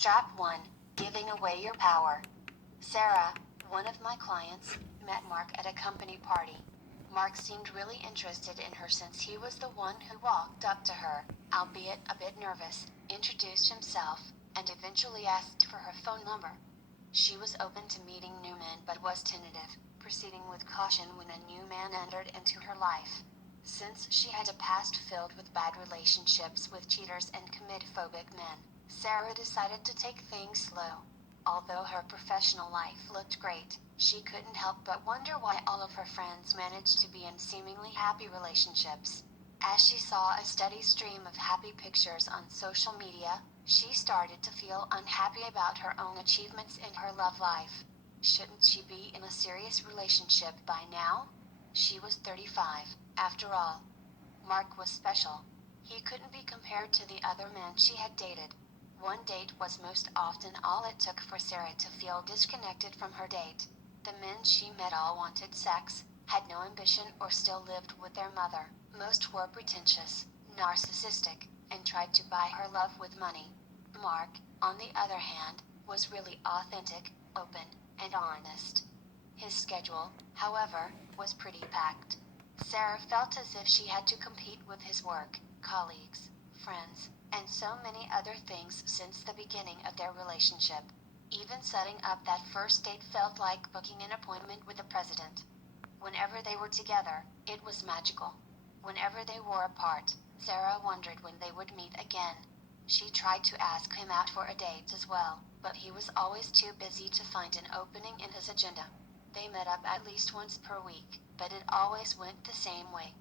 Trap 1. Giving away your power. Sarah, one of my clients, met Mark at a company party. Mark seemed really interested in her since he was the one who walked up to her, albeit a bit nervous, introduced himself, and eventually asked for her phone number. She was open to meeting new men but was tentative, proceeding with caution when a new man entered into her life. Since she had a past filled with bad relationships with cheaters and commit-phobic men, Sarah decided to take things slow. Although her professional life looked great, she couldn't help but wonder why all of her friends managed to be in seemingly happy relationships. As she saw a steady stream of happy pictures on social media, she started to feel unhappy about her own achievements in her love life. Shouldn't she be in a serious relationship by now? She was 35, after all. Mark was special. He couldn't be compared to the other men she had dated. One date was most often all it took for Sarah to feel disconnected from her date. The men she met all wanted sex, had no ambition or still lived with their mother. Most were pretentious, narcissistic, and tried to buy her love with money. Mark, on the other hand, was really authentic, open, and honest. His schedule, however, was pretty packed. Sarah felt as if she had to compete with his work, colleagues, friends, and so many other things since the beginning of their relationship. Even setting up that first date felt like booking an appointment with the president. Whenever they were together, it was magical. Whenever they were apart, Sarah wondered when they would meet again. She tried to ask him out for a date as well, but he was always too busy to find an opening in his agenda. They met up at least once per week, but it always went the same way.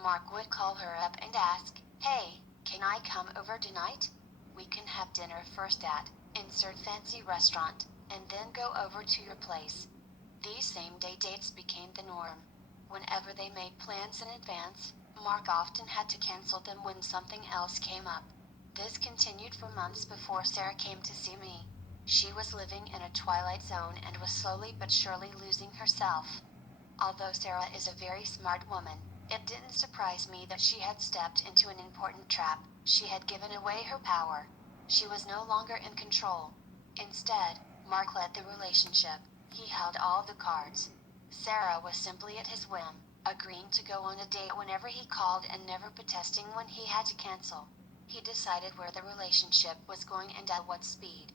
Mark would call her up and ask, "Hey, can I come over tonight? We can have dinner first at insert fancy restaurant, and then go over to your place." These same-day dates became the norm. Whenever they made plans in advance, Mark often had to cancel them when something else came up. This continued for months before Sarah came to see me. She was living in a twilight zone and was slowly but surely losing herself. Although Sarah is a very smart woman, it didn't surprise me that she had stepped into an important trap. She had given away her power. She was no longer in control. Instead, Mark led the relationship. He held all the cards. Sarah was simply at his whim, agreeing to go on a date whenever he called and never protesting when he had to cancel. He decided where the relationship was going and at what speed.